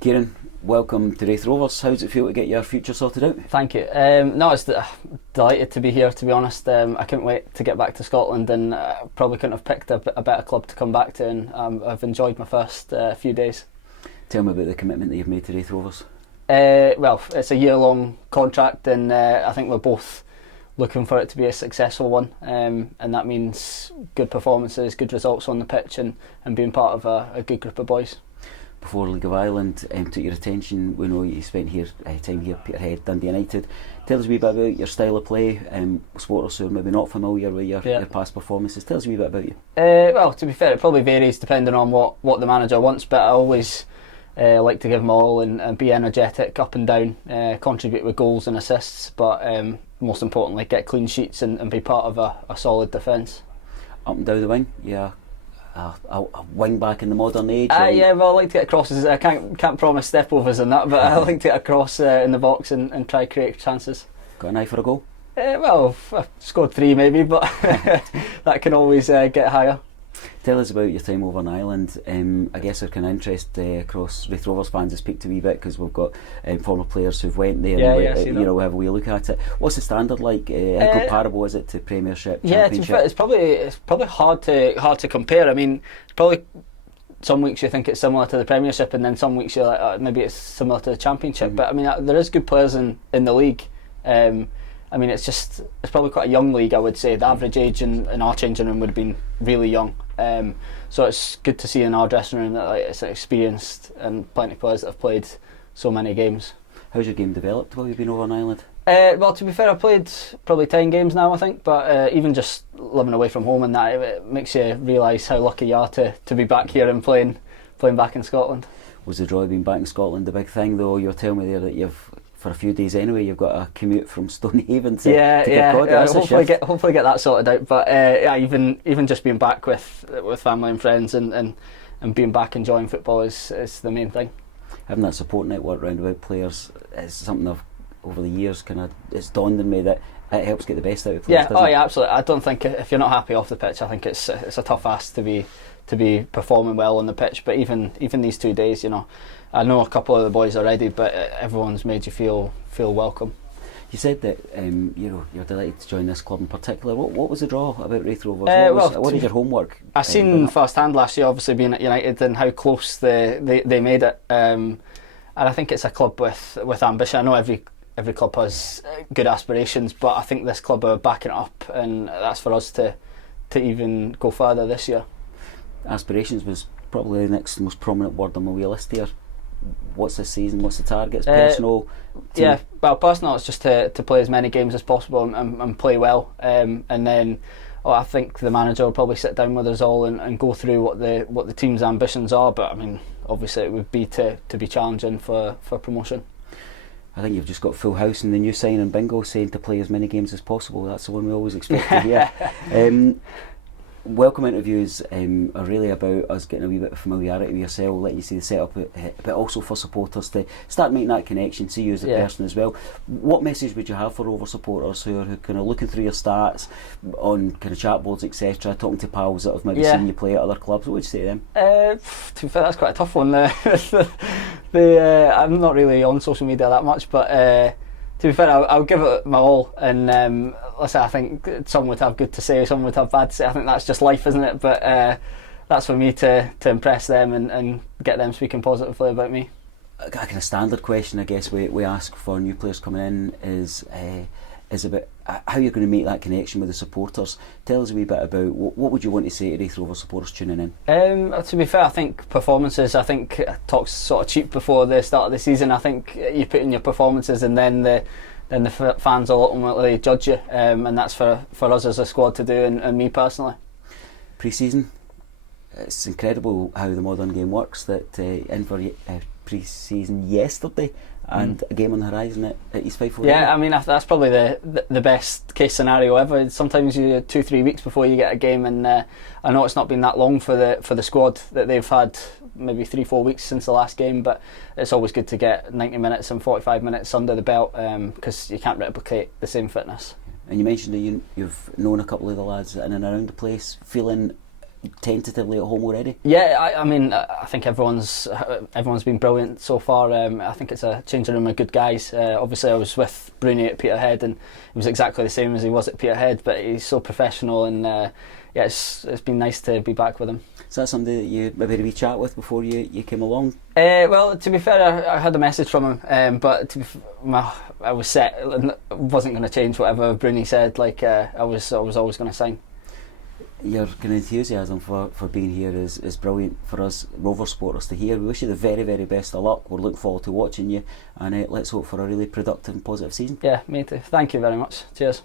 Kieran, welcome to Raith Rovers. How does it feel to get your future sorted out? Thank you. No, it's delighted to be here, to be honest. I couldn't wait to get back to Scotland, and probably couldn't have picked a better club to come back to, and I've enjoyed my first few days. Tell me about the commitment that you've made to Raith Rovers. Well, it's a year-long contract, and I think we're both looking for it to be a successful one, and that means good performances, good results on the pitch, and being part of a good group of boys. Before League of Ireland took your attention, we know you spent time here, Peterhead, Dundee United. Tell us a wee bit about your style of play. Supporters who are maybe not familiar with your past performances, tell us a wee bit about you. Well, to be fair, it probably varies depending on what the manager wants, but I always like to give them all and be energetic up and down, contribute with goals and assists, but most importantly get clean sheets and be part of a solid defence. Up and down the wing, yeah. A wing back in the modern age. Yeah, well, I like to get crosses. I can't promise step overs and that, but I like to get across in the box and try to create chances. Got an eye for a goal? Well, I've scored 3 maybe, but that can always get higher. Tell us about your time over in Ireland. I guess our kind of interest across Raith Rovers fans has peaked a wee bit because we've got former players who've went there. And we have a wee look at it. What's the standard like? How comparable is it to Premiership? Yeah, to be fair, it's probably hard to compare. I mean, probably some weeks you think it's similar to the Premiership, and then some weeks you're like, maybe it's similar to the Championship. But I mean, there is good players in the league. I mean, it's probably quite a young league, I would say. The average age in our changing room would have been really young. So it's good to see in our dressing room that it's experienced and plenty of players that have played so many games. How's your game developed while you've been over in Ireland? Well, to be fair, I've played probably 10 games now, I think, but even just living away from home and that, it makes you realise how lucky you are to be back here and playing back in Scotland. Was the joy of being back in Scotland the big thing, though? You were telling me there that for a few days anyway, you've got a commute from Stonehaven to Kirkcaldy. Hopefully get that sorted out. But even just being back with family and friends and being back enjoying football is the main thing. Having that support network round about players is something I've over the years it's dawned on me that it helps get the best out of players. Yeah, absolutely. I don't think if you're not happy off the pitch, I think it's a tough ask to be performing well on the pitch. But even these 2 days, I know a couple of the boys already, but everyone's made you feel welcome. You said that you're delighted to join this club in particular. What was the draw about Raith Rovers? What did your homework? I seen first hand last year, obviously being at United, and how close they made it. And I think it's a club with ambition. I know every club has good aspirations, but I think this club are backing it up, and that's for us to even go further this year. Aspirations was probably the next most prominent word on my wheel list here. What's this season? What's the targets? Personal? Yeah, well, personal, it's just to play as many games as possible and play well. And then I think the manager will probably sit down with us all and go through what the team's ambitions are. But I mean, obviously it would be to be challenging for promotion. I think you've just got full house in the new sign and bingo saying to play as many games as possible. That's the one we always expect to hear. Welcome interviews are really about us getting a wee bit of familiarity with yourself, letting you see the setup, but also for supporters to start making that connection, see you as a person as well. What message would you have for Rover supporters who are kind of looking through your stats on kind of chat boards, etc., talking to pals that have maybe seen you play at other clubs? What would you say to them? To be fair, that's quite a tough one. I'm not really on social media that much, but to be fair, I'll give it my all, and listen, I think some would have good to say, some would have bad to say. I think that's just life, isn't it? But that's for me to impress them and get them speaking positively about me. A kind of standard question, I guess, we ask for new players coming in is about how you're going to make that connection with the supporters. Tell us a wee bit about what would you want to say to Raith Rovers supporters tuning in? To be fair, I think performances, talk's sort of cheap before the start of the season. I think you put in your performances and then the fans will ultimately judge you, and that's for us as a squad to do, and me personally. Pre-season, it's incredible how the modern game works, that in for pre-season yesterday and a game on the horizon at East Fife. Yeah, I mean, that's probably the best case scenario ever. Sometimes you 2-3 weeks before you get a game, and I know it's not been that long for the squad, that they've had maybe 3-4 weeks since the last game, but it's always good to get 90 minutes and 45 minutes under the belt, because you can't replicate the same fitness. And you mentioned that you've known a couple of the lads in and around the place, feeling tentatively at home already? Yeah, I mean, I think everyone's been brilliant so far. I think it's a changing room of good guys. Obviously, I was with Bruni at Peterhead, and he was exactly the same as he was at Peterhead, but he's so professional, and yeah, it's been nice to be back with him. Is that somebody that you maybe had a wee chat with before you came along? Well, to be fair, I had a message from him, but I was set. I wasn't going to change whatever Bruni said. Like I was always going to sign. Your kind of enthusiasm for being here is brilliant for us Rovers supporters to hear. We wish you the very, very best of luck. We'll look forward to watching you, and let's hope for a really productive and positive season. Yeah, me too. Thank you very much. Cheers.